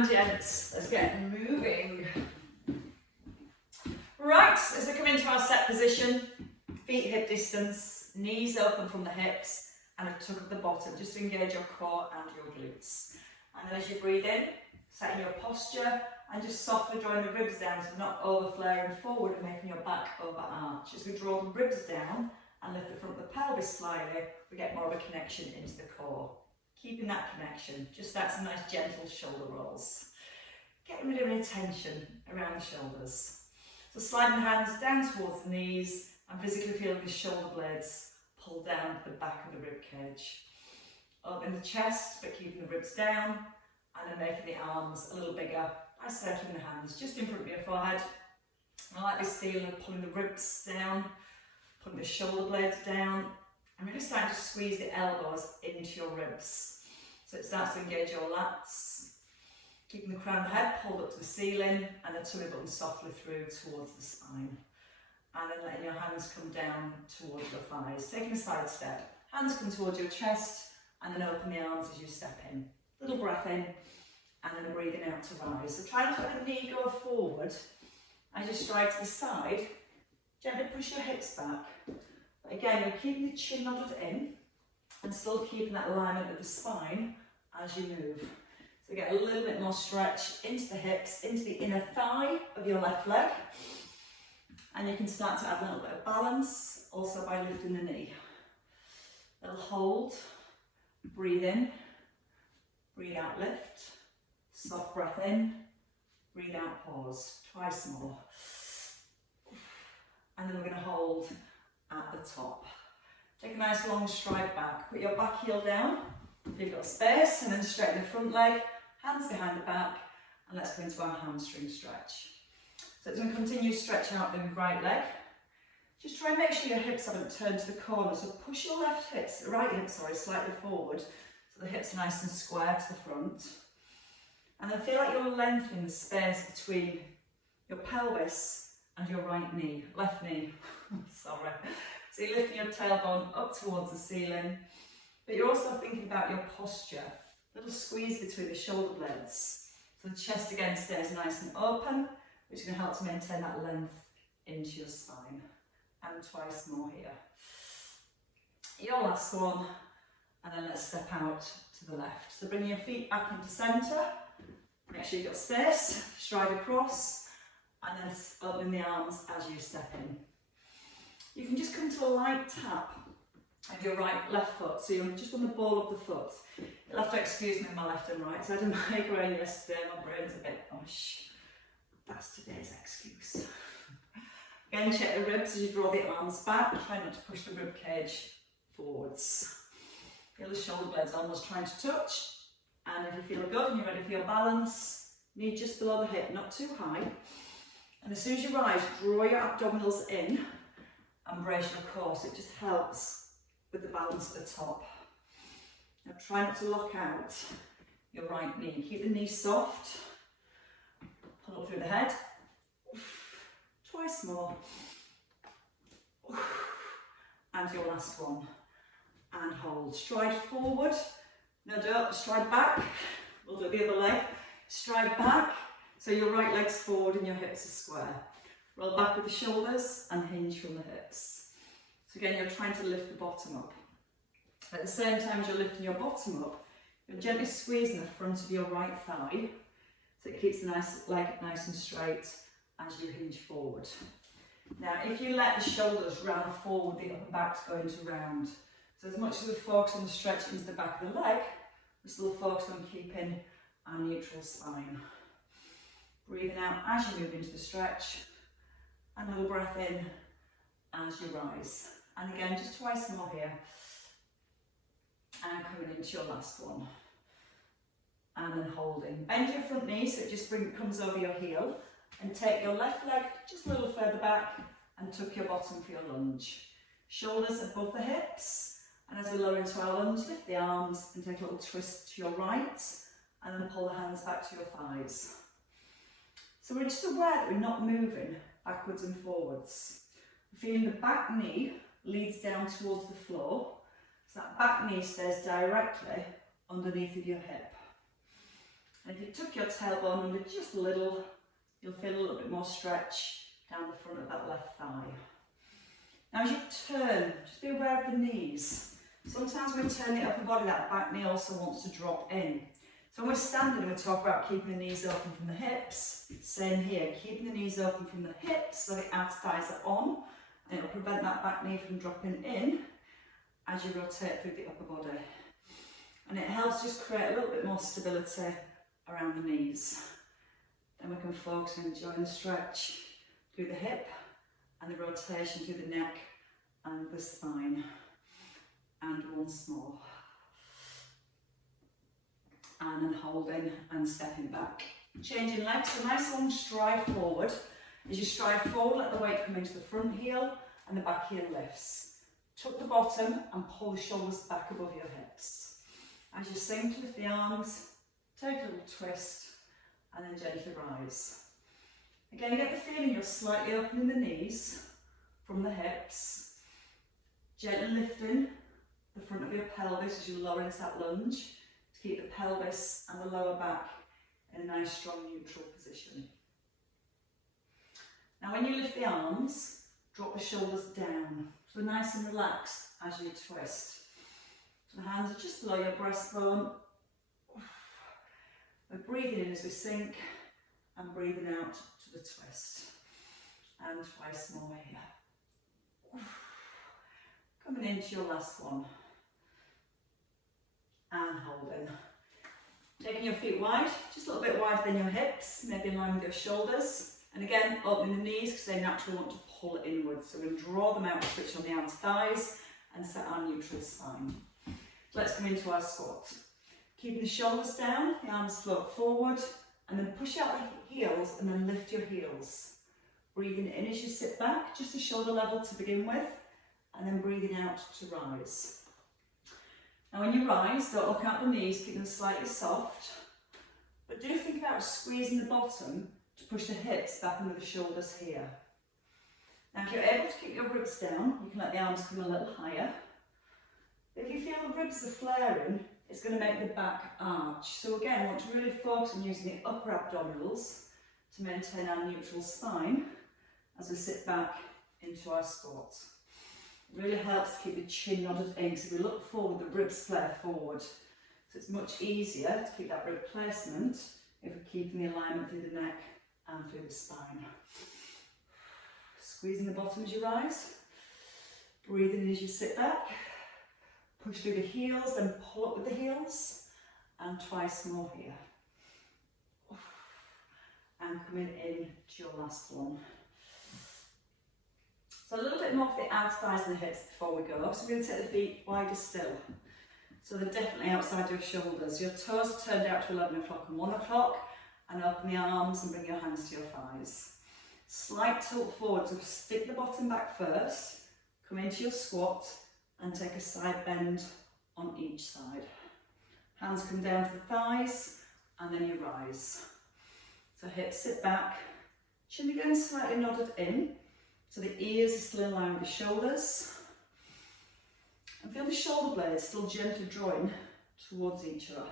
And gents, let's get moving. Right, as we come into our set position, feet hip distance, knees open from the hips, and a tuck at the bottom, just to engage your core and your glutes. And then as you breathe in, setting your posture, and just softly drawing the ribs down, so not over flaring forward and making your back over arch. As we draw the ribs down and lift the front of the pelvis slightly, we get more of a connection into the core. Keeping that connection, just that some nice gentle shoulder rolls. Getting rid of any tension around the shoulders. So sliding the hands down towards the knees and physically feeling the shoulder blades pull down the back of the rib cage. Open the chest, but keeping the ribs down, and then making the arms a little bigger by circling the hands just in front of your forehead. And I like this feeling of pulling the ribs down, putting the shoulder blades down, and really starting to squeeze the elbows into your ribs. So it starts to engage your lats, keeping the crown of the head pulled up to the ceiling, and the tummy button softly through towards the spine. And then letting your hands come down towards your thighs, taking a side step. Hands come towards your chest, and then open the arms as you step in. Little breath in, and then breathing out to rise. So try not to let the knee go forward. As you stride to the side, gently push your hips back. But again, you're keeping the chin nodded in, and still keeping that alignment of the spine as you move. So get a little bit more stretch into the hips, into the inner thigh of your left leg. And you can start to add a little bit of balance, also by lifting the knee. Little hold, breathe in, breathe out, lift, soft breath in, breathe out, pause, twice more. And then we're going to hold at the top. Take a nice long stride back, put your back heel down, if you've got space, and then straighten the front leg, hands behind the back, and let's go into our hamstring stretch. So it's going to continue to stretch out the right leg. Just try and make sure your hips haven't turned to the corner, so push your right hip, slightly forward, so the hips are nice and square to the front. And then feel like you're lengthening the space between your pelvis and your right knee, left knee, sorry. So you're lifting your tailbone up towards the ceiling, but you're also thinking about your posture. A little squeeze between the shoulder blades. So the chest again stays nice and open, which is going to help to maintain that length into your spine. And twice more here. Your last one, and then let's step out to the left. So bring your feet back into centre, make sure you've got space, stride across, and then open the arms as you step in. You can just come to a light tap of your left foot, so you're just on the ball of the foot. You'll have to excuse me on my left and right, so I had a migraine yesterday, my brain's a bit mush. That's today's excuse. Again, check the ribs as you draw the arms back, try not to push the rib cage forwards. Feel the shoulder blades almost trying to touch, and if you feel good and you're ready for your balance, knee just below the hip, not too high. And as soon as you rise, draw your abdominals in and brace your core, so it just helps with the balance at the top. Now try not to lock out your right knee. Keep the knee soft, pull up through the head. Twice more. And your last one. And hold. Stride forward. No, don't. Stride back. We'll do the other leg. Stride back. So your right leg's forward and your hips are square. Roll back with the shoulders and hinge from the hips. So again, you're trying to lift the bottom up. At the same time as you're lifting your bottom up, you're gently squeezing the front of your right thigh, so it keeps the leg nice and straight as you hinge forward. Now, if you let the shoulders round forward, the upper back's going to round. So as much as we focus on the stretch into the back of the leg, we still focus on keeping our neutral spine. Breathing out as you move into the stretch, and a little breath in as you rise. And again, just twice more here. And coming into your last one. And then holding. Bend your front knee so it just comes over your heel. And take your left leg just a little further back and tuck your bottom for your lunge. Shoulders above the hips. And as we lower into our lunge, lift the arms and take a little twist to your right. And then pull the hands back to your thighs. So we're just aware that we're not moving backwards and forwards. Feeling the back knee leads down towards the floor. So that back knee stays directly underneath of your hip. And if if you tuck your tailbone under just a little, you'll feel a little bit more stretch down the front of that left thigh. Now as you turn, just be aware of the knees. Sometimes when we turn the upper body, that back knee also wants to drop in. So when we're standing, we talk about keeping the knees open from the hips. Same here, keeping the knees open from the hips so the outer thighs are on, and it'll prevent that back knee from dropping in as you rotate through the upper body. And it helps just create a little bit more stability around the knees. Then we can focus on enjoying the stretch through the hip and the rotation through the neck and the spine. And once more. And then holding and stepping back. Changing legs, so nice long stride forward. As you stride forward, let the weight come into the front heel and the back heel lifts. Tuck the bottom and pull the shoulders back above your hips. As you sink, lift the arms, take a little twist, and then gently rise. Again, get the feeling you're slightly opening the knees from the hips. Gently lifting the front of your pelvis as you lower into that lunge to keep the pelvis and the lower back in a nice strong neutral position. Now when you lift the arms, drop the shoulders down, so nice and relaxed as you twist. The hands are just below your breastbone. We're breathing in as we sink and breathing out to the twist. And twice more here. Coming into your last one. And holding. Taking your feet wide, just a little bit wider than your hips, maybe in line with your shoulders. And again, opening the knees because they naturally want to pull inwards. So we'll draw them out, switch on the outer thighs and set our neutral spine. Let's come into our squat. Keeping the shoulders down, the arms float forward, and then push out the heels and then lift your heels. Breathing in as you sit back, just to shoulder level to begin with, and then breathing out to rise. Now when you rise, don't look out the knees, keep them slightly soft, but do think about squeezing the bottom to push the hips back under the shoulders here. Now if you're able to keep your ribs down, you can let the arms come a little higher. If you feel the ribs are flaring, it's going to make the back arch. So again, want to really focus on using the upper abdominals to maintain our neutral spine as we sit back into our squat. It really helps to keep the chin nodded in, so we look forward, the ribs flare forward. So it's much easier to keep that rib placement if we're keeping the alignment through the neck and through the spine. Squeezing the bottom as you rise, breathing in as you sit back. Push through the heels, then pull up with the heels, and twice more here. And coming in to your last one. So a little bit more for the outer thighs and the hips before we go. So we're going to take the feet wider still. So they're definitely outside your shoulders. Your toes are turned out to 11 o'clock and 1 o'clock, and open the arms and bring your hands to your thighs. Slight tilt forward, so stick the bottom back first, come into your squat, and take a side bend on each side. Hands come down to the thighs and then you rise. So hips sit back, chin again slightly nodded in, so the ears are still in line with the shoulders. And feel the shoulder blades still gently drawing towards each other.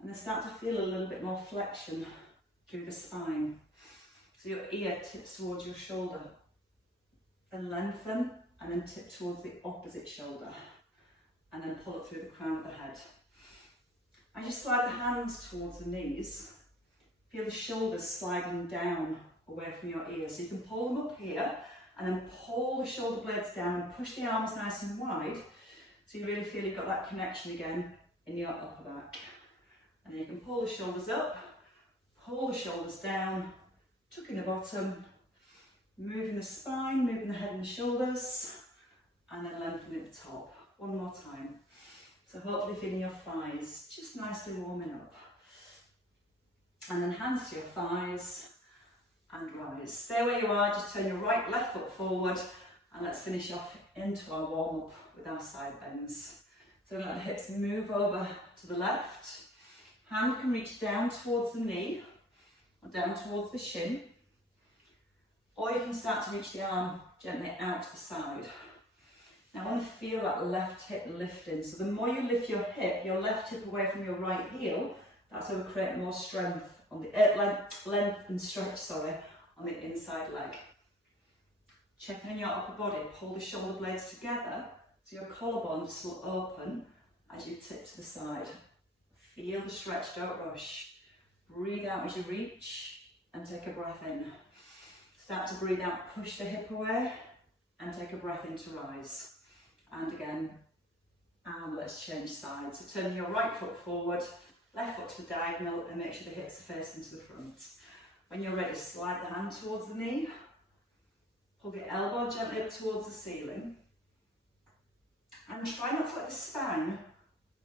And then start to feel a little bit more flexion through the spine. So your ear tips towards your shoulder. Then lengthen and then tip towards the opposite shoulder and then pull it through the crown of the head. As you slide the hands towards the knees, feel the shoulders sliding down away from your ears. So you can pull them up here and then pull the shoulder blades down and push the arms nice and wide so you really feel you've got that connection again in your upper back. And then you can pull the shoulders up, pull the shoulders down, tuck in the bottom, moving the spine, moving the head and the shoulders, and then lengthening at the top. One more time. So hopefully feeling your thighs just nicely warming up. And then hands to your thighs and rise. Stay where you are, just turn your right, left foot forward, and let's finish off into our warm up with our side bends. So let the hips move over to the left. Hand can reach down towards the knee or down towards the shin. Or you can start to reach the arm gently out to the side. Now I want to feel that left hip lifting. So the more you lift your hip, your left hip away from your right heel, That's how we create more strength on the length and stretch, sorry, on the inside leg. Checking on your upper body, pull the shoulder blades together so your collarbones still open as you tip to the side. Feel the stretch, don't rush. Breathe out as you reach and take a breath in. Start to breathe out, push the hip away and take a breath in to rise. And again, and let's change sides. So turn your right foot forward, left foot to the diagonal and make sure the hips are facing to the front. When you're ready, slide the hand towards the knee. Pull the elbow gently up towards the ceiling. And try not to let the spine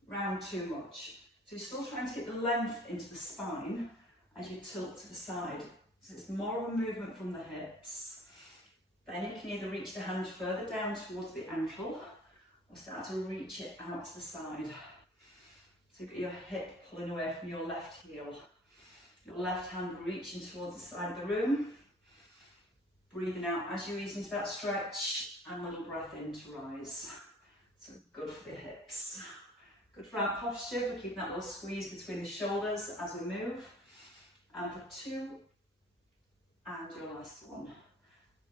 round too much. So you're still trying to get the length into the spine as you tilt to the side. So it's more of a movement from the hips. Then you can either reach the hand further down towards the ankle or start to reach it out to the side. So you've got your hip pulling away from your left heel. Your left hand reaching towards the side of the room. Breathing out as you ease into that stretch and a little breath in to rise. So good for the hips. Good for our posture, we're keeping that little squeeze between the shoulders as we move. And for 2, and your last one.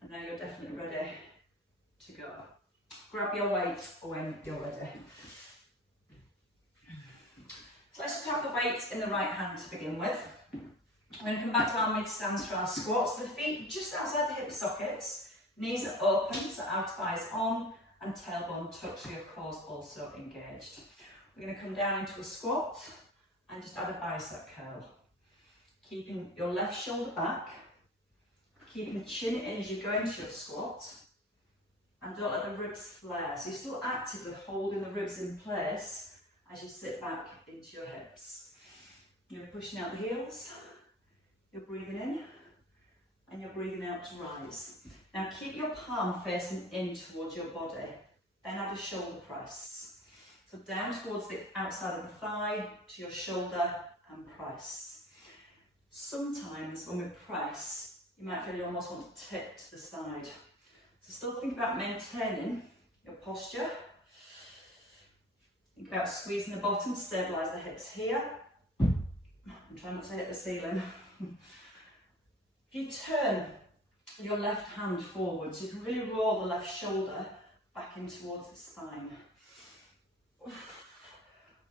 And now you're definitely ready to go. Grab your weight when you're ready. So let's just have the weight in the right hand to begin with. We're going to come back to our mid-stance for our squats. The feet just outside the hip sockets, knees are open, so outer thighs on, and tailbone touch, so your core's also engaged. We're going to come down into a squat and just add a bicep curl. Keeping your left shoulder back, keeping the chin in as you go into your squat, and don't let the ribs flare. So you're still actively holding the ribs in place as you sit back into your hips. You're pushing out the heels, you're breathing in, and you're breathing out to rise. Now keep your palm facing in towards your body, then add a shoulder press. So down towards the outside of the thigh, to your shoulder, and press. Sometimes when we press, you might feel you almost want to tip to the side. So still think about maintaining your posture. Think about squeezing the bottom, stabilise the hips here. And try not to hit the ceiling. If you turn your left hand forwards, you can really roll the left shoulder back in towards the spine.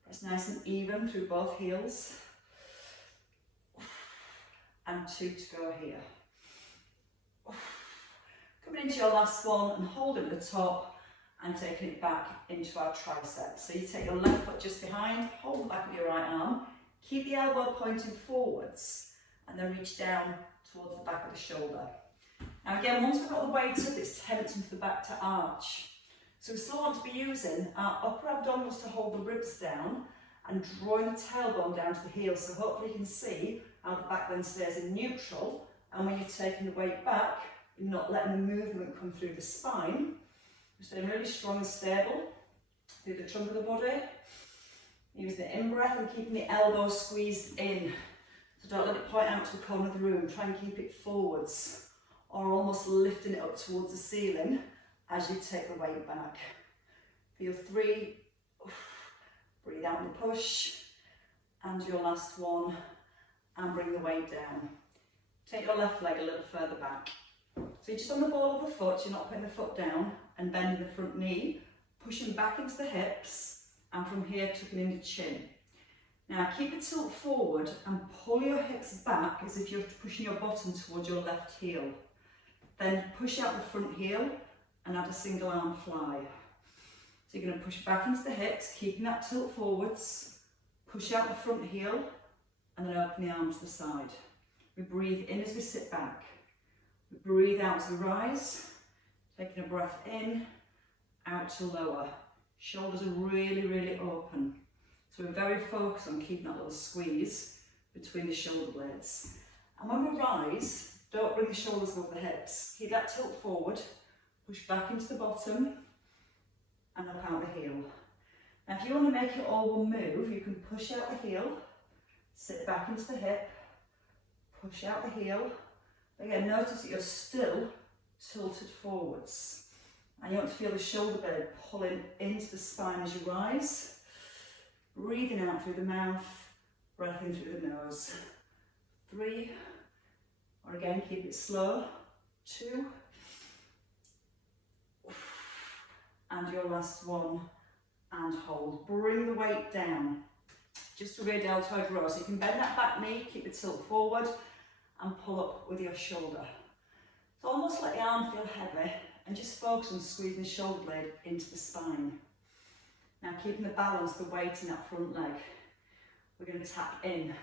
Press nice and even through both heels. And 2 to go here. Coming into your last one and holding at the top and taking it back into our triceps. So you take your left foot just behind, hold the back of your right arm, keep the elbow pointing forwards and then reach down towards the back of the shoulder. Now again, once we've got the weight up, it's tempting for the back to arch. So we still want to be using our upper abdominals to hold the ribs down and drawing the tailbone down to the heels. So hopefully you can see how the back then stays in neutral, and when you're taking the weight back, you're not letting the movement come through the spine. You're staying really strong and stable through the trunk of the body. Use the in-breath and keeping the elbows squeezed in. So don't let it point out to the corner of the room. Try and keep it forwards or almost lifting it up towards the ceiling as you take the weight back. Feel 3. Breathe out and push. And your last one. And bring the weight down. Take your left leg a little further back. So you're just on the ball of the foot, you're not putting the foot down and bending the front knee, pushing back into the hips, and from here tucking in the chin. Now keep a tilt forward and pull your hips back as if you're pushing your bottom towards your left heel. Then push out the front heel and add a single arm fly. So you're going to push back into the hips, keeping that tilt forwards, push out the front heel, and then open the arm to the side. We breathe in as we sit back. We breathe out as we rise, taking a breath in, out to lower. Shoulders are really, really open. So we're very focused on keeping that little squeeze between the shoulder blades. And when we rise, don't bring the shoulders above the hips. Keep that tilt forward, push back into the bottom, and up out the heel. Now if you want to make it all one move, you can push out the heel, sit back into the hip, push out the heel. Again, notice that you're still tilted forwards. And you want to feel the shoulder blade pulling into the spine as you rise. Breathing out through the mouth, Breath in through the nose. 3, or again, keep it slow. 2, and your last one, and hold. Bring the weight down, just to rear deltoid row. So you can bend that back knee, keep the tilt forward, and pull up with your shoulder. So almost let the arm feel heavy, and just focus on squeezing the shoulder blade into the spine. Now keeping the balance, the weight in that front leg. We're going to tap in,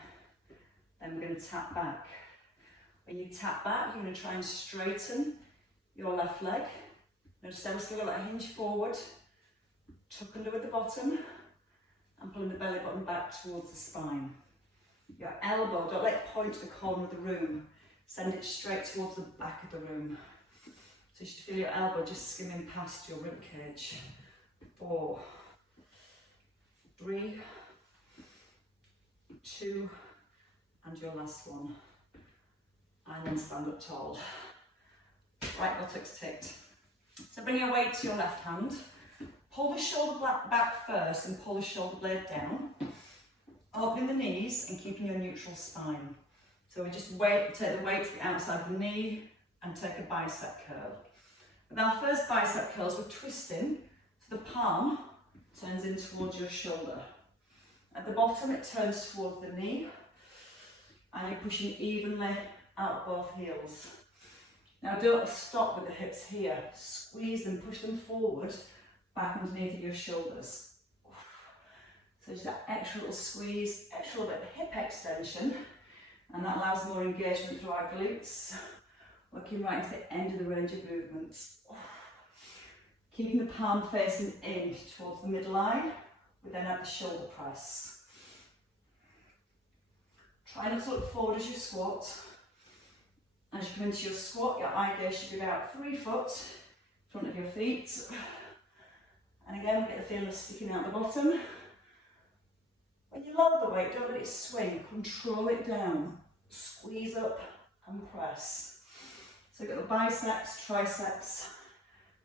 then we're going to tap back. When you tap back, you're going to try and straighten your left leg. Notice ever so little hinge forward, tuck under with the bottom, and pulling the belly button back towards the spine. Your elbow, don't let it point to the corner of the room. Send it straight towards the back of the room. So you should feel your elbow just skimming past your rib cage. 4, 3, 2, and your last one. And then stand up tall. Right buttocks ticked. So bring your weight to your left hand. Pull the shoulder back first and pull the shoulder blade down. Opening the knees and keeping your neutral spine. So we just take the weight to the outside of the knee and take a bicep curl. With our first bicep curls, we're twisting so the palm turns in towards your shoulder. At the bottom, it turns towards the knee, and you're pushing evenly out both heels. Now don't stop with the hips here. Squeeze them, push them forward, back underneath your shoulders. So just that extra little squeeze, extra little bit of hip extension, and that allows more engagement through our glutes, working right to the end of the range of movement. Keeping the palm facing in towards the midline, we then add the shoulder press. Try not to look forward as you squat. As you come into your squat, your eye gaze should be about 3 foot in front of your feet. And again, we get the feeling of sticking out the bottom. When you lower the weight, don't let it swing, control it down. Squeeze up and press. So you've got the biceps, triceps,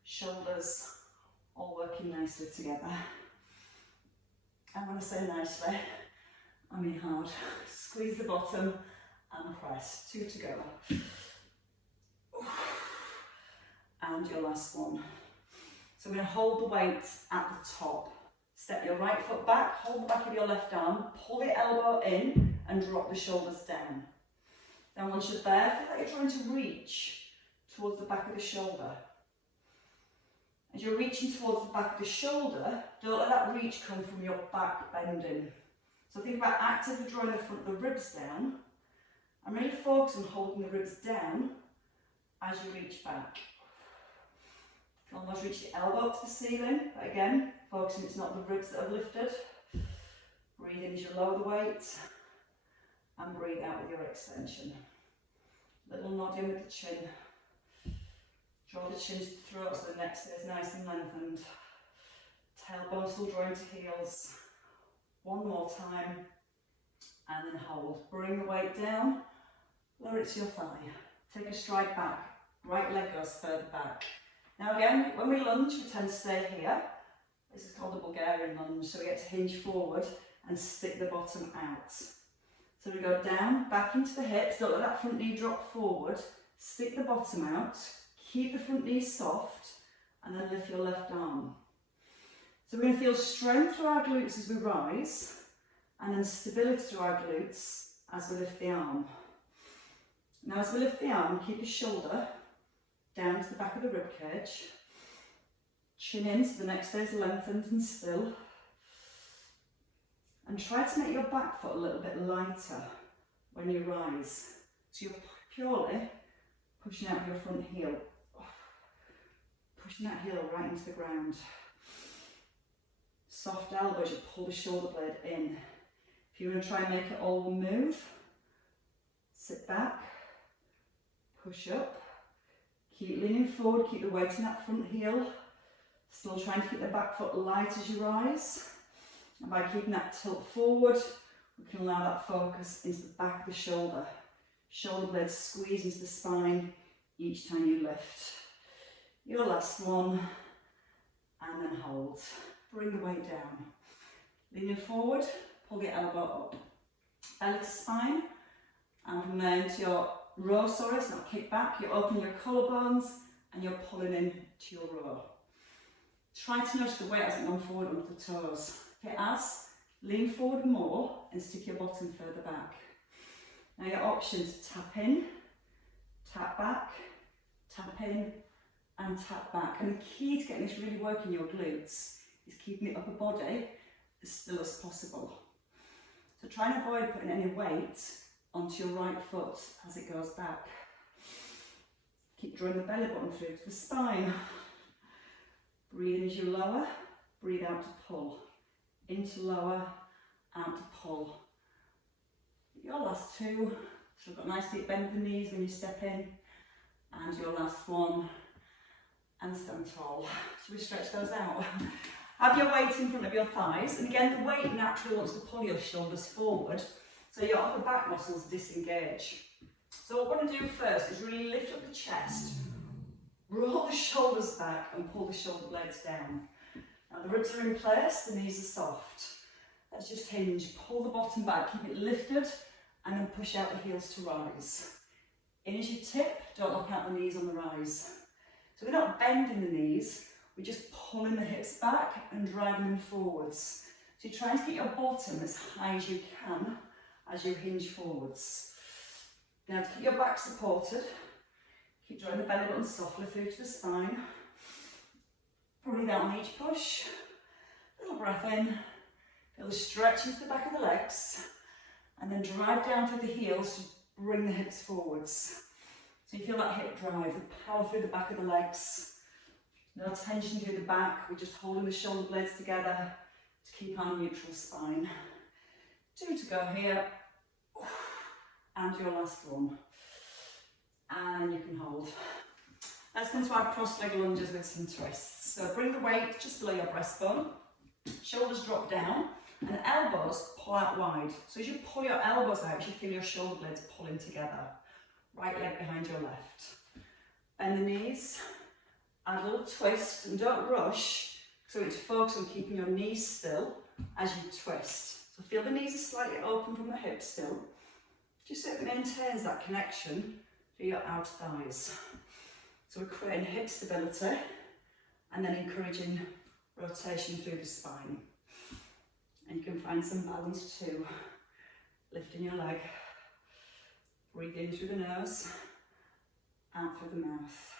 shoulders, all working nicely together. And when I say nicely, I mean hard. Squeeze the bottom and press. 2 to go. And your last one. So we're going to hold the weight at the top. Step your right foot back, hold the back of your left arm, pull the elbow in and drop the shoulders down. Then once you're there, feel like you're trying to reach towards the back of the shoulder. As you're reaching towards the back of the shoulder, don't let that reach come from your back bending. So think about actively drawing the front of the ribs down and really focus on holding the ribs down as you reach back. You can almost reach the elbow to the ceiling, but again, focusing it's not the ribs that have lifted. Breathe in as you lower the weight and breathe out with your extension. Little nodding with the chin. Draw the chin to the throat so the neck stays nice and lengthened. Tailbone still drawing to heels. One more time and then hold. Bring the weight down, lower it to your thigh. Take a stride back, right leg goes further back. Now again, when we lunge, we tend to stay here. This is called the Bulgarian lunge, so we get to hinge forward and stick the bottom out. So we go down, back into the hips, don't let that front knee drop forward, stick the bottom out, keep the front knee soft, and then lift your left arm. So we're going to feel strength through our glutes as we rise, and then stability through our glutes as we lift the arm. Now as we lift the arm, keep your shoulder down to the back of the rib cage, chin in so the neck stays lengthened and still, and try to make your back foot a little bit lighter when you rise. So you're purely pushing out your front heel, pushing that heel right into the ground. Soft elbows, you pull the shoulder blade in. If you want to try and make it all move, sit back, push up, keep leaning forward, keep the weight in that front heel, still trying to keep the back foot light as you rise. And by keeping that tilt forward, we can allow that focus into the back of the shoulder. Shoulder blades squeeze into the spine each time you lift. Your last one, and then hold. Bring the weight down. Leaning forward, pull the elbow up. belly to spine, and from there into your row, sorry, it's not kick back, you're opening your collarbones and you're pulling in to your row. Try to notice the weight hasn't gone forward onto the toes. If it has, lean forward more and stick your bottom further back. Now your options: tap in, tap back, tap in and tap back. And the key to getting this really working your glutes is keeping the upper body as still as possible. So try and avoid putting any weight onto your right foot as it goes back. Keep drawing the belly button through to the spine. Breathe in as you lower, breathe out to pull. Into lower, out to pull. Your last two, so you've got a nice deep bend of the knees when you step in. And your last one, and stand tall. Should we stretch those out? Have your weight in front of your thighs, and again the weight naturally wants to pull your shoulders forward, so your upper back muscles disengage. So what we're going to do first is really lift up the chest, roll the shoulders back and pull the shoulder blades down. Now the ribs are in place, the knees are soft. Let's just hinge, pull the bottom back, keep it lifted, and then push out the heels to rise. In as you tip, don't look out the knees on the rise. So we're not bending the knees, we're just pulling the hips back and driving them forwards. So you're trying to get your bottom as high as you can as you hinge forwards. Now to keep your back supported, keep drawing the belly button softly through to the spine. Breathe out on each push. Little breath in. Feel the stretch into the back of the legs. And then drive down through the heels to bring the hips forwards. So you feel that hip drive, the power through the back of the legs. No tension through the back, we're just holding the shoulder blades together to keep our neutral spine. 2 to go here. And your last one. And you can hold. Let's go into our cross-leg lunges with some twists. So bring the weight just below your breastbone. Shoulders drop down and elbows pull out wide. So as you pull your elbows out, you should feel your shoulder blades pulling together. Right leg behind your left. Bend the knees, add a little twist, and don't rush, so it's focus on keeping your knees still as you twist. So feel the knees are slightly open from the hips still, just so it maintains that connection to your outer thighs. So we're creating hip stability and then encouraging rotation through the spine. And you can find some balance too. Lifting your leg, breathe in through the nose, out through the mouth.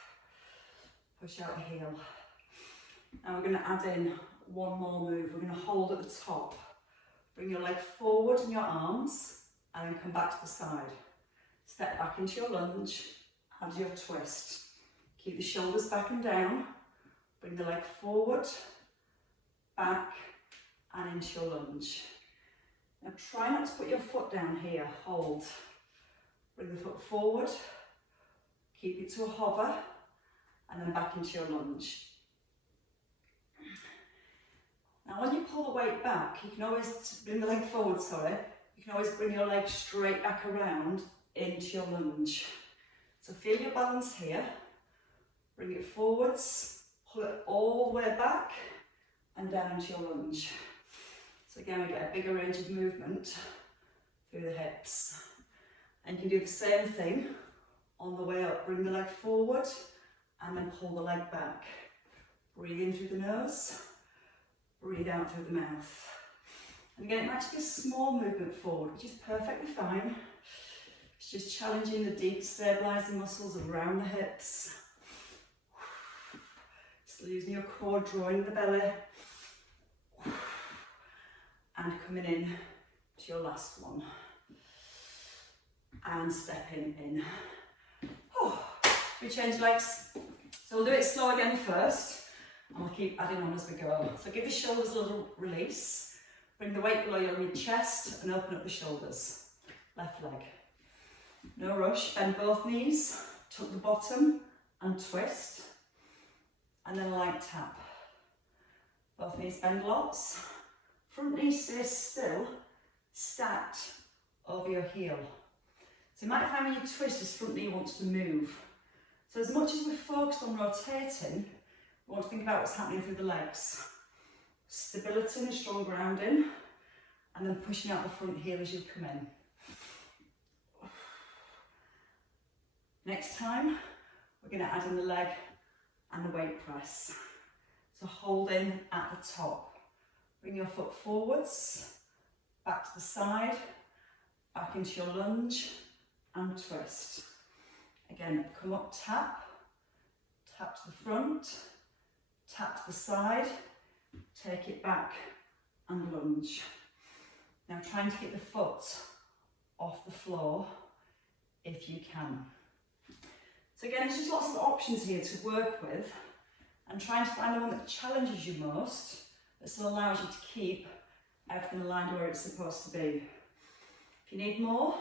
Push out the heel. Now we're going to add in one more move. We're going to hold at the top. Bring your leg forward in your arms and then come back to the side. Step back into your lunge, add your twist. Keep the shoulders back and down. Bring the leg forward, back and into your lunge. Now try not to put your foot down here, hold. Bring the foot forward, keep it to a hover, and then back into your lunge. Now when you pull the weight back, you can always bring the leg forward, you can always bring your leg straight back around into your lunge. So feel your balance here, bring it forwards, pull it all the way back and down into your lunge. So again, we get a bigger range of movement through the hips. And you can do the same thing on the way up. Bring the leg forward and then pull the leg back. Breathe in through the nose, breathe out through the mouth. And again, it might just be a small movement forward, which is perfectly fine. It's just challenging the deep stabilising muscles around the hips. Still using your core, drawing the belly. And coming in to your last one. And stepping in. We change legs. So we'll do it slow again first, and we'll keep adding on as we go. So give the shoulders a little release. Bring the weight below your mid-chest and open up the shoulders. Left leg. No rush. Bend both knees. Tuck the bottom and twist. And then a light tap. Both knees bend lots. Front knee stays still, stacked over your heel. So you might find when you twist, this front knee wants to move. So as much as we're focused on rotating, we want to think about what's happening through the legs. Stability and strong grounding, and then pushing out the front heel as you come in. Next time, we're going to add in the leg and the weight press. So holding at the top. Bring your foot forwards, back to the side, back into your lunge and twist. Again, come up, tap, tap to the front, tap to the side, take it back and lunge. Now trying to get the foot off the floor if you can. So again, there's just lots of options here to work with, and trying to find the one that challenges you most, that still allows you to keep everything aligned where it's supposed to be. If you need more,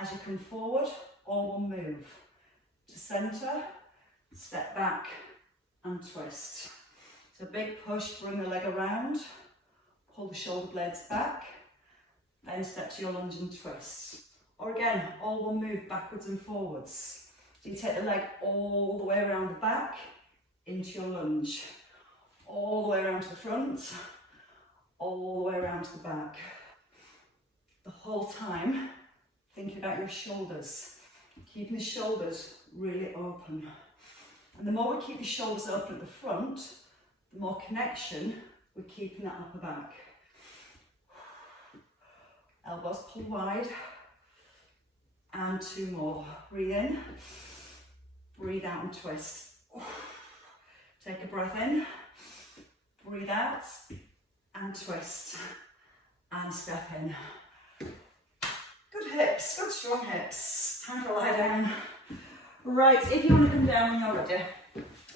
as you come forward, all will move. To centre, step back and twist. So big push, bring the leg around, pull the shoulder blades back, then step to your lunge and twist. Or again, all will move backwards and forwards. So you take the leg all the way around the back, into your lunge. All the way around to the front, all the way around to the back. The whole time, thinking about your shoulders. Keeping the shoulders really open. And the more we keep the shoulders open at the front, the more connection we're keeping that upper back. Elbows pull wide. And 2 more. Breathe in, breathe out and twist. Take a breath in, breathe out and twist. And step in. Good hips, good strong hips. Time to lie down. Right, if you want to come down when you're ready,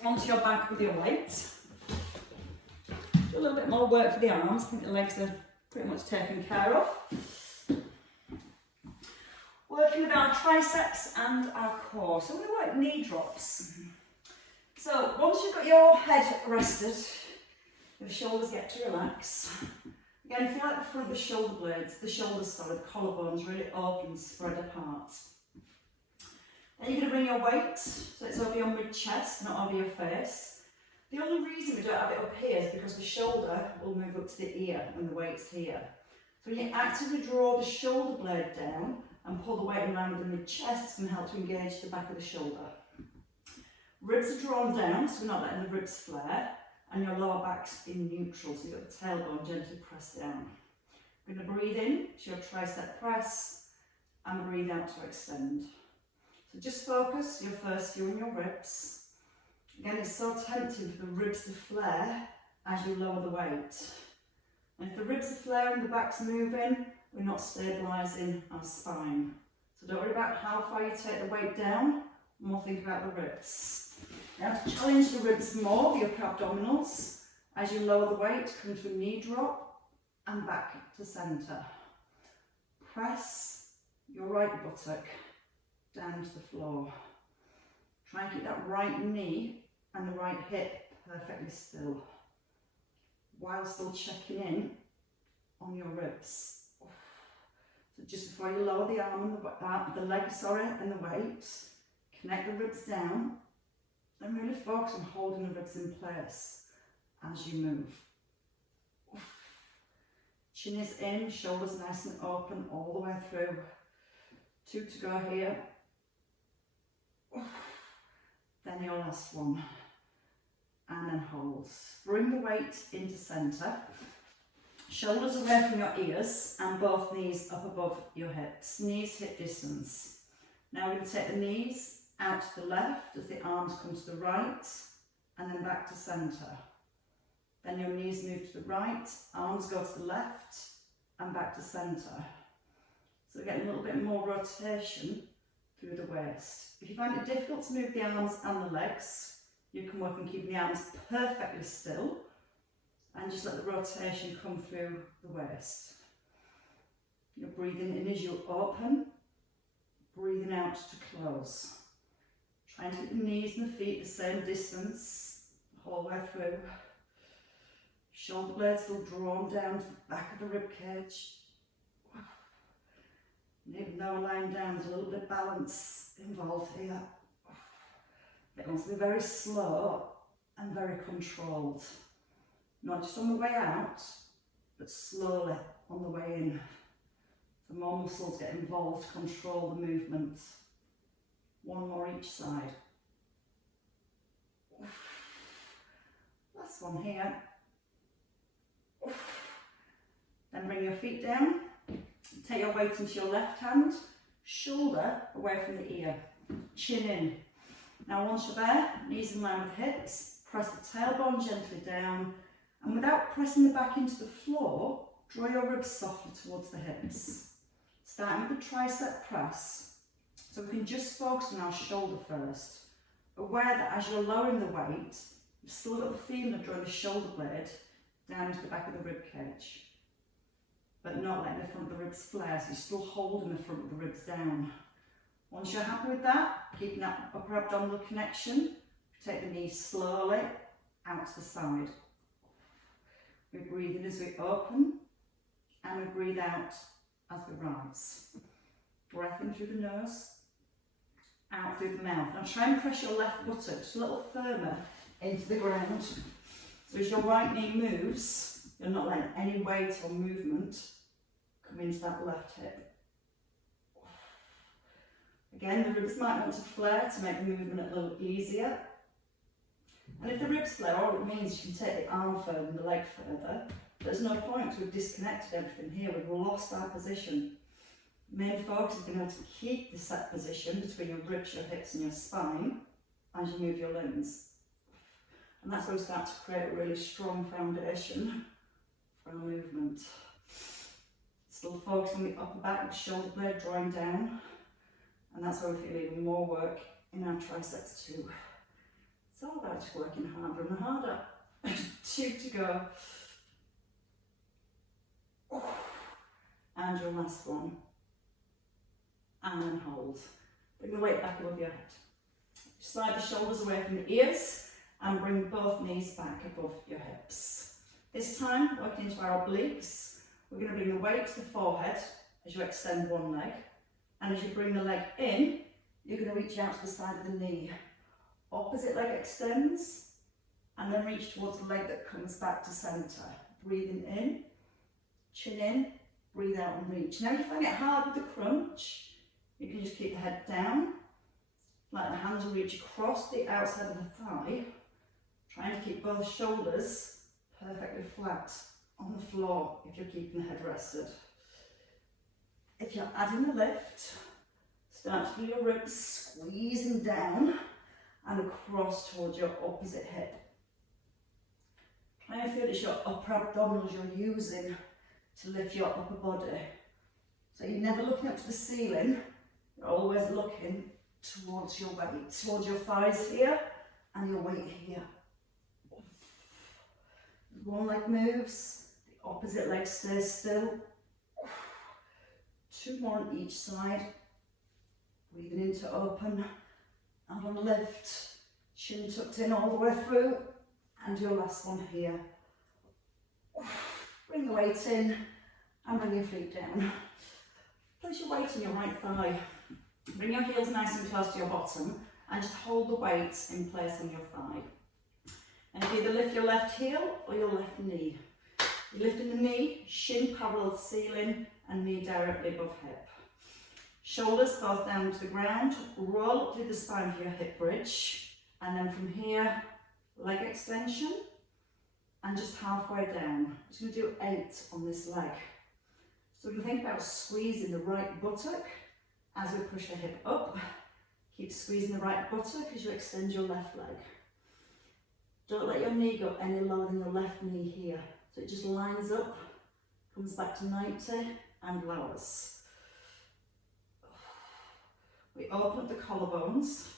onto your back with your weight. Do a little bit more work for the arms. I think the legs are pretty much taken care of. Working with our triceps and our core. So we work knee drops. So once you've got your head rested, your shoulders get to relax. Again, feel like the front of the shoulder blades, the collarbones really open and spread apart. Then you're going to bring your weight, so it's over your mid-chest, not over your face. The only reason we don't have it up here is because the shoulder will move up to the ear when the weight's here. So when you actively draw the shoulder blade down and pull the weight around the mid-chest, it's going to help to engage the back of the shoulder. Ribs are drawn down, so we're not letting the ribs flare, and your lower back's in neutral, so you've got the tailbone gently pressed down. We're going to breathe in to your tricep press, and breathe out to extend. So just focus your first few on your ribs. Again, it's so tempting for the ribs to flare as you lower the weight. And if the ribs are flaring, the back's moving, we're not stabilising our spine. So don't worry about how far you take the weight down, more think about the ribs. Now to challenge the ribs more, the upper abdominals, as you lower the weight, come to a knee drop and back to centre. Press your right buttock down to the floor. Try and keep that right knee and the right hip perfectly still, while still checking in on your ribs. So just before you lower the arm and the leg, and the weight, connect the ribs down and really focus on holding the ribs in place as you move. Chin is in, shoulders nice and open all the way through. 2 to go here. Then your last one. And then hold. Bring the weight into centre. Shoulders away from your ears and both knees up above your hips. Knees hip distance. Now we're going to take the knees out to the left as the arms come to the right and then back to centre. Then your knees move to the right, arms go to the left and back to centre. So we're getting a little bit more rotation through the waist. If you find it difficult to move the arms and the legs, you can work on keeping the arms perfectly still and just let the rotation come through the waist. You're breathing in as you open, breathing out to close. Trying to keep the knees and the feet the same distance the whole way through. Shoulder blades still drawn down to the back of the rib cage. And even though lying down, there's a little bit of balance involved here. It wants to be very slow and very controlled. Not just on the way out, but slowly on the way in. So more muscles get involved, control the movement. One more each side. Last one here. Then bring your feet down. Take your weight into your left hand, shoulder away from the ear, chin in. Now once you're there, knees in line with hips, press the tailbone gently down, and without pressing the back into the floor, draw your ribs softly towards the hips. Starting with the tricep press, so we can just focus on our shoulder first. Aware that as you're lowering the weight, you've still got the feeling of drawing the shoulder blade down to the back of the rib cage, but not letting the front of the ribs flare, so you're still holding the front of the ribs down. Once you're happy with that, keeping that upper abdominal connection, take the knees slowly out to the side. We breathe in as we open, and we breathe out as we rise. Breath in through the nose, out through the mouth. Now try and press your left buttock just a little firmer into the ground. So as your right knee moves, you're not letting any weight or movement come into that left hip. Again, the ribs might want to flare to make the movement a little easier. And if the ribs flare, all it means you can take the arm further and the leg further. There's no point, we've disconnected everything here, we've lost our position. Main focus is being able to keep the set position between your ribs, your hips and your spine as you move your limbs. And that's where we start to create a really strong foundation for our movement. Still focus on the upper back, the shoulder blade drawing down. And that's where we feel even more work in our triceps too. It's all about just working harder and harder. 2 to go. And your last one. And then hold. Bring the weight back above your head. Slide the shoulders away from the ears and bring both knees back above your hips. This time, working into our obliques, we're going to bring the weight to the forehead as you extend one leg. And as you bring the leg in, you're going to reach out to the side of the knee. Opposite leg extends, and then reach towards the leg that comes back to centre. Breathing in, chin in, breathe out and reach. Now if you find it hard with the crunch, you can just keep the head down, let the hands reach across the outside of the thigh, trying to keep both shoulders perfectly flat on the floor if you're keeping the head rested. If you're adding a lift, start to feel your ribs squeezing down and across towards your opposite hip. Try and feel it's your upper abdominals you're using to lift your upper body. So you're never looking up to the ceiling, you're always looking towards your weight, towards your thighs here and your weight here. One leg moves, the opposite leg stays still. 2 more on each side. Breathing in to open and on lift. Chin tucked in all the way through. And your last one here. Bring the weight in and bring your feet down. Place your weight on your right thigh. Bring your heels nice and close to your bottom and just hold the weight in place on your thigh. And either lift your left heel or your left knee. You're lifting the knee, shin parallel to ceiling and knee directly above hip. Shoulders both down to the ground, roll up through the spine for your hip bridge, and then from here, leg extension, and just halfway down. Just going to do 8 on this leg. So we can think about squeezing the right buttock as we push the hip up. Keep squeezing the right buttock as you extend your left leg. Don't let your knee go any lower than your left knee here. So it just lines up, comes back to 90 and lowers. We open up the collarbones.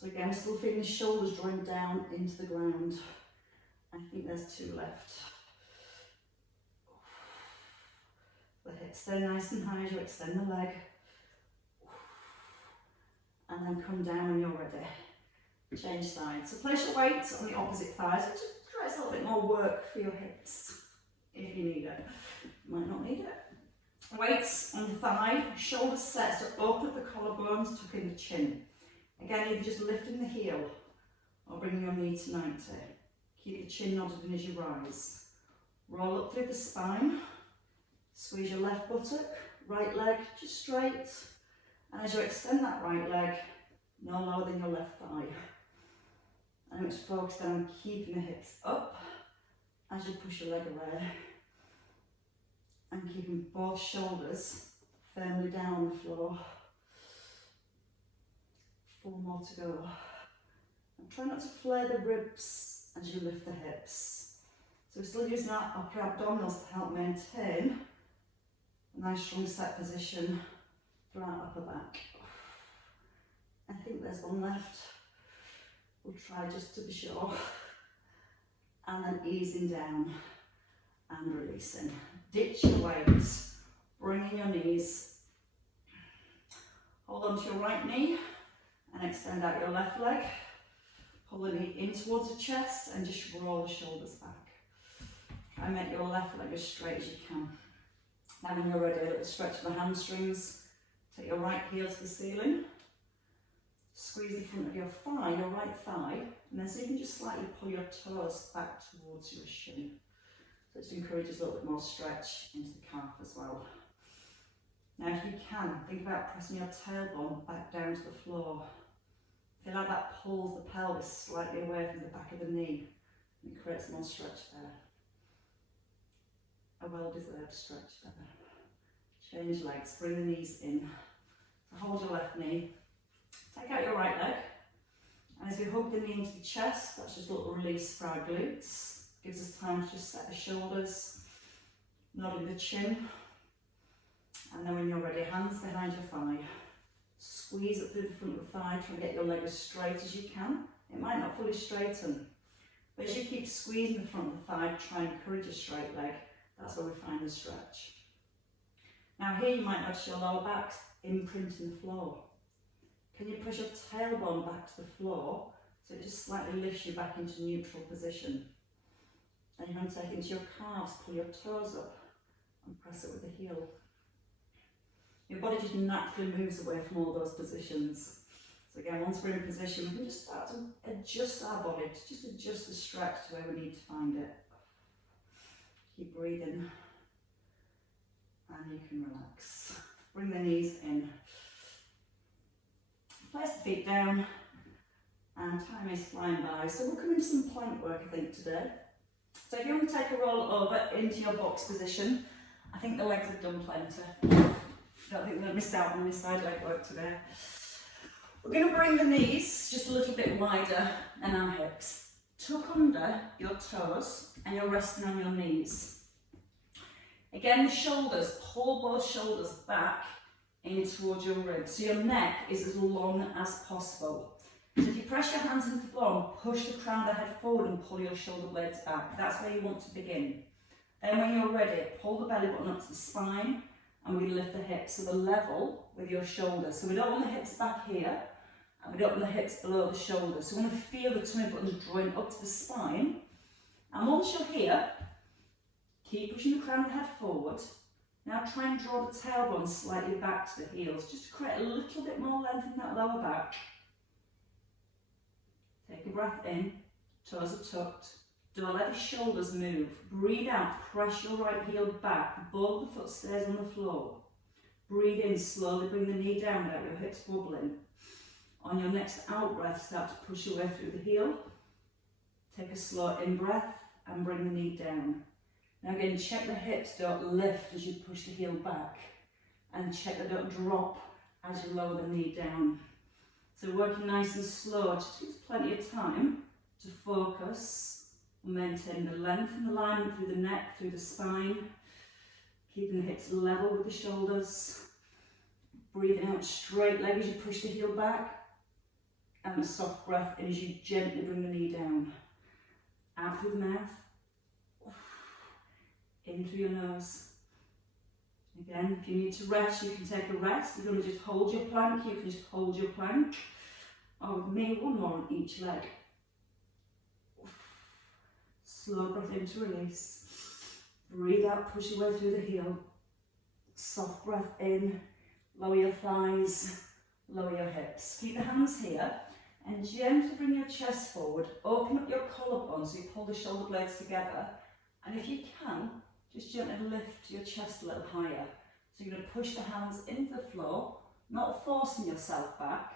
So again, still feeling the shoulders drawing down into the ground. I think there's 2 left. The hips stay nice and high as you extend the leg. And then come down when you're ready. Change sides. So place your weight on the opposite thighs. It just creates a little bit more work for your hips if you need it. You might not need it. Weights on the thigh, shoulders set, so open up the collarbones, tuck in the chin. Again, either just lifting the heel or bringing your knee to 90. Keep the chin nodded in as you rise. Roll up through the spine. Squeeze your left buttock, right leg just straight. And as you extend that right leg, no lower than your left thigh. And it's focused on keeping the hips up as you push your leg away. And keeping both shoulders firmly down on the floor. 4 more to go. And try not to flare the ribs as you lift the hips. So we're still using our upper abdominals to help maintain a nice strong set position through our upper back. I think there's one left. We'll try just to be sure. And then easing down and releasing. Ditch your weight. Bring in your knees. Hold on to your right knee and extend out your left leg. Pull the knee in towards the chest and just roll the shoulders back. Try and make your left leg as straight as you can. Now when you're ready, a little stretch of the hamstrings. Take your right heel to the ceiling. Squeeze the front of your thigh, your right thigh, and then so you can just slightly pull your toes back towards your shin. So it just encourages a little bit more stretch into the calf as well. Now if you can, think about pressing your tailbone back down to the floor. Feel like that pulls the pelvis slightly away from the back of the knee and it creates more stretch there. A well-deserved stretch there. Change legs, bring the knees in. So hold your left knee, take out your right leg, and as we hug the knee into the chest, that's just a little release for our glutes. Gives us time to just set the shoulders, nodding the chin, and then when you're ready, hands behind your thigh. Squeeze up through the front of the thigh, try and get your leg as straight as you can. It might not fully straighten, but as you keep squeezing the front of the thigh, try and encourage a straight leg. That's where we find the stretch. Now here you might notice your lower back imprinting the floor. Can you push your tailbone back to the floor so it just slightly lifts you back into neutral position? Then you're going to take into your calves, pull your toes up and press it with the heel. Your body just naturally moves away from all those positions. So again, once we're in position, we can just start to adjust our body, to just adjust the stretch to where we need to find it. Keep breathing. And you can relax. Bring the knees in. Place the feet down. And time is flying by. So we'll come into some plank work, I think, today. So if you want to take a roll over into your box position, I think the legs have done plenty. Don't think we're going to miss out on any side leg work today. We're going to bring the knees just a little bit wider than our hips. Tuck under your toes and you're resting on your knees. Again, the shoulders, pull both shoulders back in towards your ribs. So your neck is as long as possible. So if you press your hands into the floor and push the crown of the head forward and pull your shoulder blades back, that's where you want to begin. Then when you're ready, pull the belly button up to the spine and we lift the hips so they're level with your shoulders. So we don't want the hips back here and we don't want the hips below the shoulders. So we want to feel the tummy buttons drawing up to the spine. And once you're here, keep pushing the crown of the head forward. Now try and draw the tailbone slightly back to the heels, just to create a little bit more length in that lower back. Take a breath in, toes are tucked. Don't let the shoulders move. Breathe out, press your right heel back, both the foot stays on the floor. Breathe in, slowly bring the knee down, let your hips wobbling. On your next out breath, start to push your way through the heel. Take a slow in breath and bring the knee down. Now again, check the hips don't lift as you push the heel back, and check they don't drop as you lower the knee down. So working nice and slow, just gives plenty of time to focus and maintain the length and alignment through the neck, through the spine, keeping the hips level with the shoulders, breathing out straight leg as you push the heel back, and a soft breath in as you gently bring the knee down. Out through the mouth, in through your nose. Again, if you need to rest, you can take a rest. You're going to just hold your plank, you can just hold your plank. Or with me, one more on each leg. Slow breath in to release. Breathe out, push your way through the heel. Soft breath in, lower your thighs, lower your hips. Keep the hands here and gently bring your chest forward. Open up your collarbone so you pull the shoulder blades together And if you can, just gently lift your chest a little higher. So you're going to push the hands into the floor, not forcing yourself back,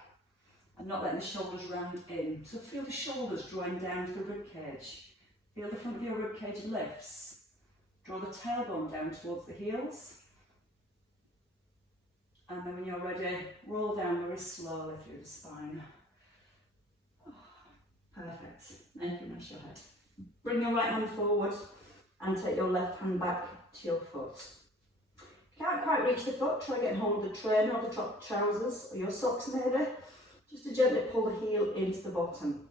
and not letting the shoulders round in. So feel the shoulders drawing down to the rib cage. Feel the front of your rib cage lifts. Draw the tailbone down towards the heels. And then when you're ready, roll down very slowly through the spine. Oh, perfect. Now you can rest your head. Bring your right hand forward and take your left hand back to your foot. If you can't quite reach the foot, try getting hold of the trainer or the top trousers or your socks maybe. Just to gently pull the heel into the bottom.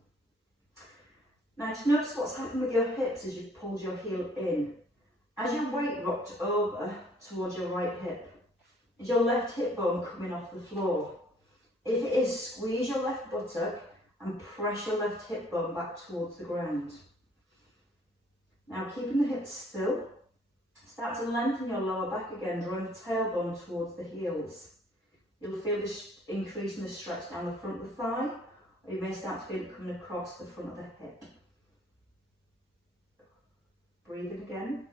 Now just notice what's happened with your hips as you've pulled your heel in. As your weight rocked over towards your right hip, is your left hip bone coming off the floor? If it is, squeeze your left buttock and press your left hip bone back towards the ground. Now keeping the hips still, start to lengthen your lower back again, drawing the tailbone towards the heels. You'll feel this increase in the stretch down the front of the thigh, or you may start to feel it coming across the front of the hip. Breathe in again.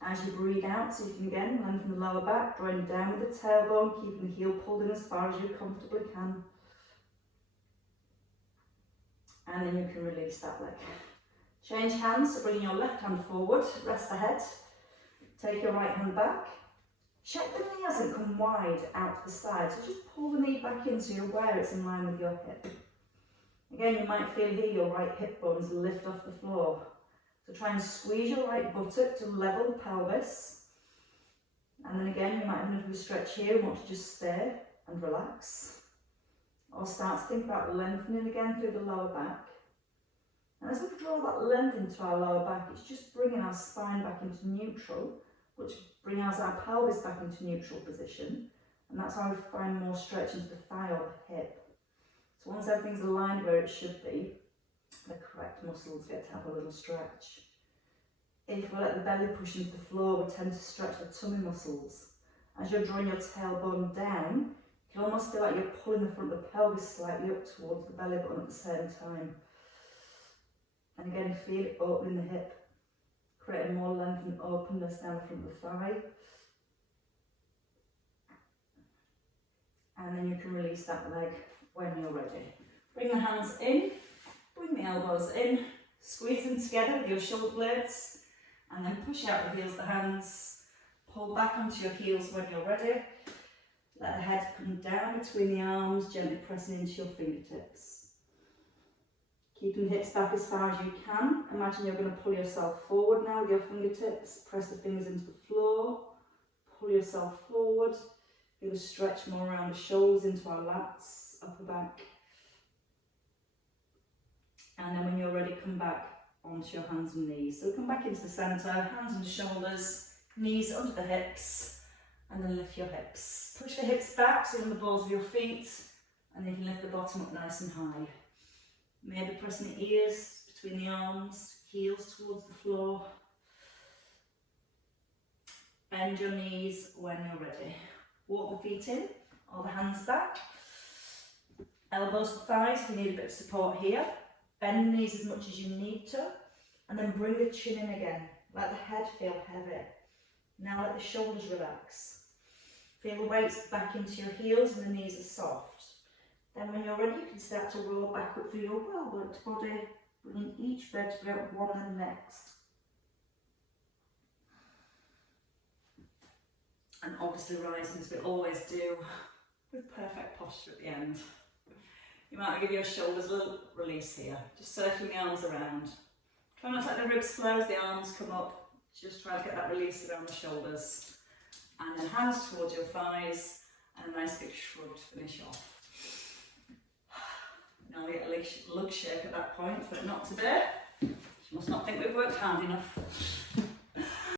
As you breathe out, so you can again lengthen the lower back, drawing down with the tailbone, keeping the heel pulled in as far as you comfortably can. And then you can release that leg. Change hands, so bring your left hand forward, rest the head, take your right hand back. Check the knee hasn't come wide out to the side, so just pull the knee back in so you're aware it's in line with your hip. Again, you might feel here your right hip bones lift off the floor. So try and squeeze your right buttock to level the pelvis. And then again, you might have enough of a stretch here and want to just stay and relax. Or start to think about lengthening again through the lower back. And as we draw that length into our lower back, it's just bringing our spine back into neutral, which brings our pelvis back into neutral position. And that's how we find more stretch into the thigh or the hip. So once everything's aligned where it should be, the correct muscles get to have a little stretch. If we let the belly push into the floor, we tend to stretch the tummy muscles. As you're drawing your tailbone down, you can almost feel like you're pulling the front of the pelvis slightly up towards the belly button at the same time. And again, feel it opening the hip, creating more length and openness down the front of the thigh. And then you can release that leg when you're ready. Bring the hands in. Bring the elbows in, squeeze them together with your shoulder blades, and then push out the heels of the hands. Pull back onto your heels when you're ready. Let the head come down between the arms, gently pressing into your fingertips. Keeping the hips back as far as you can. Imagine you're going to pull yourself forward now with your fingertips. Press the fingers into the floor. Pull yourself forward. Feel the stretch more around the shoulders into our lats, upper back. And then when you're ready, come back onto your hands and knees. So come back into the centre, hands on the shoulders, knees under the hips, and then lift your hips. Push the hips back, so on the balls of your feet, and then you can lift the bottom up nice and high. Maybe pressing the ears between the arms, heels towards the floor. Bend your knees when you're ready. Walk the feet in, or the hands back. Elbows to thighs if you need a bit of support here. Bend the knees as much as you need to, and then bring the chin in again. Let the head feel heavy. Now let the shoulders relax. Feel the weights back into your heels and the knees are soft. Then when you're ready, you can start to roll back up through your well-worked body, bringing each vertebra up one and next. And obviously rising as we always do, with perfect posture at the end. You might give your shoulders a little release here, just circling the arms around. Try not to let the ribs flow as the arms come up, just try to get that release around the shoulders. And then hands towards your thighs, and a nice big shrug to finish off. Now we get a lug shake at that point, but not today. You must not think we've worked hard enough.